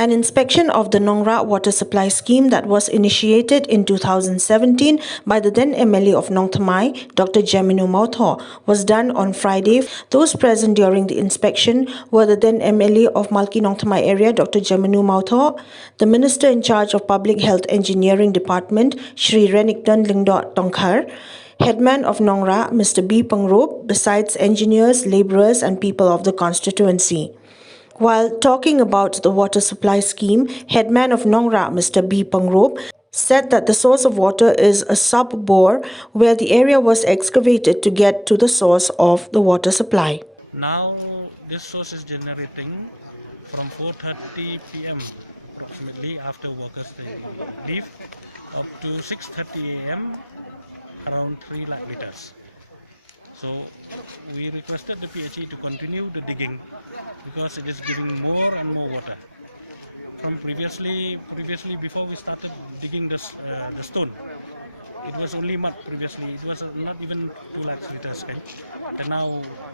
An inspection of the Nongrah water supply scheme that was initiated in 2017 by the then MLA of Nongthymmai, Dr. Jemino Mawthoh, was done on Friday. Those present during the inspection were the then MLA of Malki-Nongthymmai area, Dr. Jemino Mawthoh, the Minister in charge of Public Health Engineering Department, Shri Renikton Lyngdoh Tongkhar, headman of Nongrah, Mr. B Pyngrope, besides engineers, labourers and people of the constituency. While talking about the water supply scheme, headman of Nongrah, Mr. B Pyngrope, said that the source of water is a subh-bore where the area was excavated to get to the source of the water supply. Now this source is generating from 4:30 p.m. approximately after workers they leave up to 6:30 a.m. around 3 lakh liters. So we requested the PHE to continue the digging because it is giving more and more water. From previously before we started digging the stone, it was only mud previously. It was not even 2 lakhs liters. Okay? And now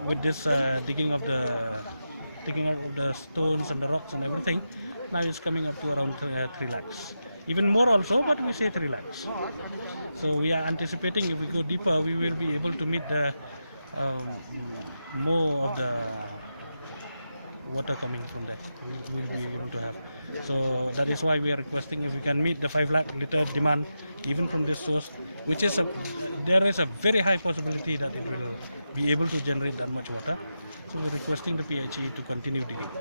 with this digging of the stones and the rocks and everything, now it's coming up to around 3 lakhs. Even more also, but we say 3 lakhs. So we are anticipating if we go deeper, we will be able to meet the more of the water coming from that. We will be able to have. So that is why we are requesting if we can meet the 5 lakh liter demand even from this source, which is there is a very high possibility that it will be able to generate that much water. So we are requesting the PHE to continue digging.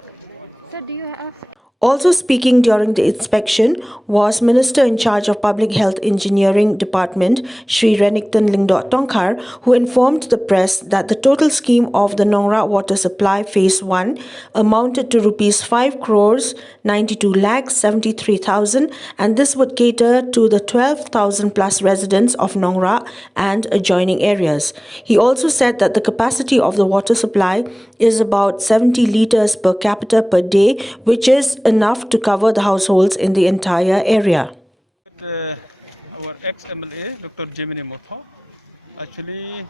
Sir, do you have... Also speaking during the inspection was Minister in charge of Public Health Engineering Department, Shri Renikton Lyngdoh Tongkhar, who informed the press that the total scheme of the Nongrah water supply phase 1 amounted to rupees 5 crores 92 lakhs 73,000, and this would cater to the 12,000 plus residents of Nongrah and adjoining areas. He also said that the capacity of the water supply is about 70 liters per capita per day, which is enough to cover the households in the entire area. Our ex-MLA, Dr. Jemino Mawthoh, actually,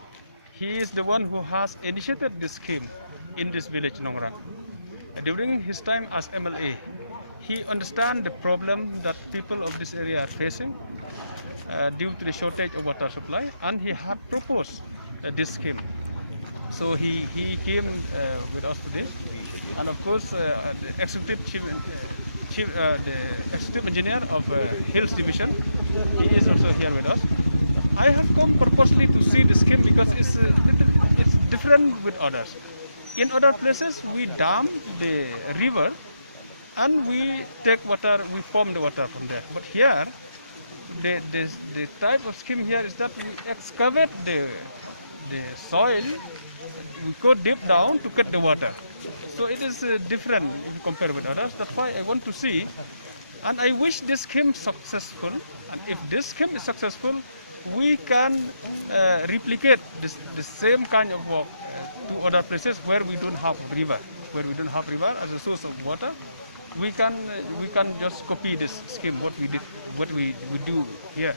he is the one who has initiated this scheme in this village, Nongrah. During his time as MLA, he understands the problem that people of this area are facing due to the shortage of water supply, and he had proposed this scheme. So he came with us today, and of course the executive engineer of Hills Division, he is also here with us. I have come purposely to see the scheme because it's different with others. In other places we dam the river and we take water, we pump the water from there. But here, the type of scheme here is that we excavate the soil, we go deep down to get the water. So it is different if you compare with others. That's why I want to see, and I wish this scheme successful. And if this scheme is successful, we can replicate the same kind of work to other places where we don't have river, as a source of water. We can just copy this scheme, what we do here.